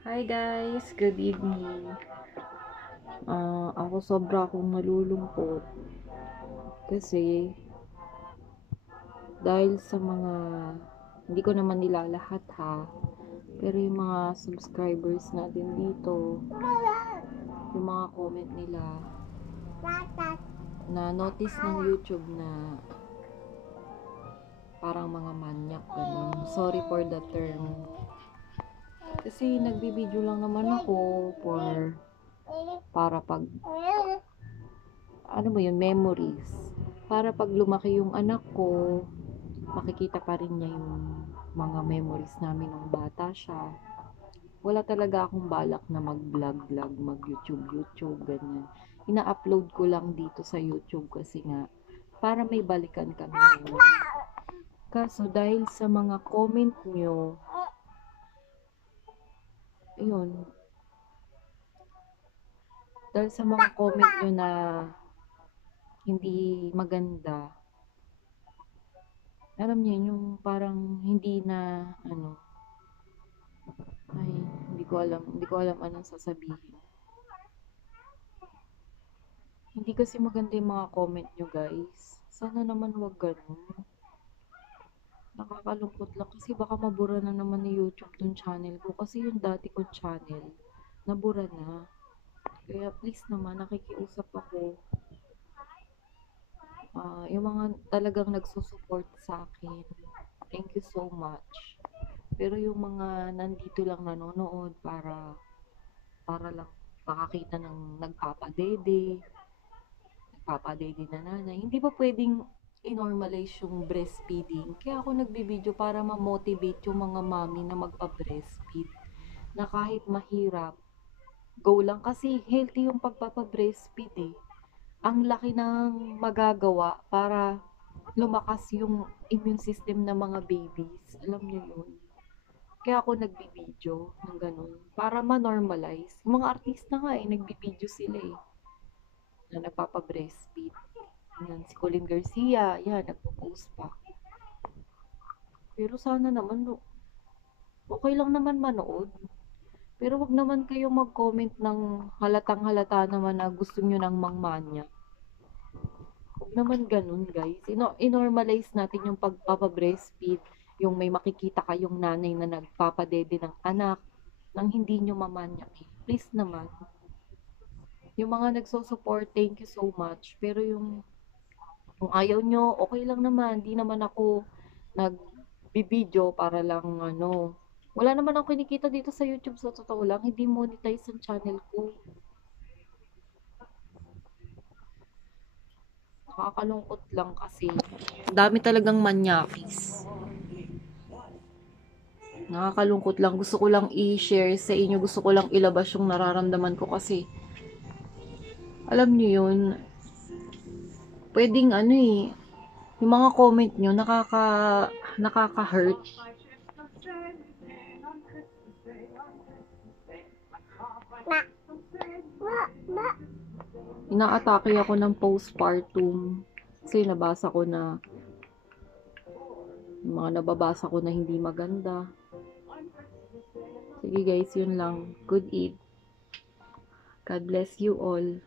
Hi guys, good evening. Ako sobra akong nalulungkot kasi dahil sa mga hindi ko naman nilalahat ha, pero yung mga subscribers natin dito, yung mga comment nila na notice ng YouTube na parang mga manyak ganun. Sorry for the term. Kasi nagbibideo lang naman ako para pag ano mo yun, memories. Para pag lumaki yung anak ko, makikita pa rin niya yung mga memories namin nung bata siya. Wala talaga akong balak na mag-vlog-vlog, mag-YouTube, ganyan. Ina-upload ko lang dito sa YouTube kasi nga, para may balikan kami memory. Kaso dahil sa mga comment nyo, yun, dahil sa mga comment nyo na hindi maganda, alam niyo yun, yung parang hindi na, ano, ay, hindi ko alam anong sasabihin. Hindi kasi maganda yung mga comment nyo guys. Sana naman wag ganun. Nakakalungkot lang kasi baka mabura na naman ni YouTube tong channel ko. Kasi yung dati kong channel, nabura na. Kaya please naman, nakikiusap ako. Yung mga talagang nagsusupport sa akin. Thank you so much. Pero yung mga nandito lang nanonood para lang makakita ng nagpapadede na nanay. Hindi ba pwedeng i-normalize yung breastfeeding? Kaya ako nagbibideo para ma-motivate yung mga mami na magpa-breastfeed. Na kahit mahirap, go lang kasi healthy yung pagpapa-breastfeed eh. Ang laki ng magagawa para lumakas yung immune system ng mga babies. Alam niyo yun? Kaya ako nagbibideo ng ganun. Para ma-normalize. Yung mga artista nga eh, nagbibideo sila eh. Na nagpapa-breastfeed. Yan, si Colin Garcia, yan, nagpo-post pa. Pero sana naman, okay lang naman manood. Pero wag naman kayo mag-comment ng halatang halata naman na gusto nyo ng mangmanya. Huwag naman ganun, guys. I-normalize natin yung pagpapa-breastfeed, yung may makikita kayong nanay na nagpapadede ng anak, nang hindi nyo mamanyakin. Please naman. Yung mga nagso-support, thank you so much. Pero kung ayaw nyo, okay lang naman. Di naman ako nagbibideo para lang ano. Wala naman ako kinikita dito sa YouTube sa totoo lang. Hindi monetize ang channel ko. Nakakalungkot lang kasi dami talagang manyakis. Nakakalungkot lang. Gusto ko lang i-share sa inyo. Gusto ko lang ilabas yung nararamdaman ko kasi alam niyo yun, pwedeng ano eh, yung mga comment nyo nakaka-hurt. Inaatake ako ng postpartum kasi nabasa ko na yung mga nababasa ko na hindi maganda. Sige guys, yun lang. Good eat. God bless you all.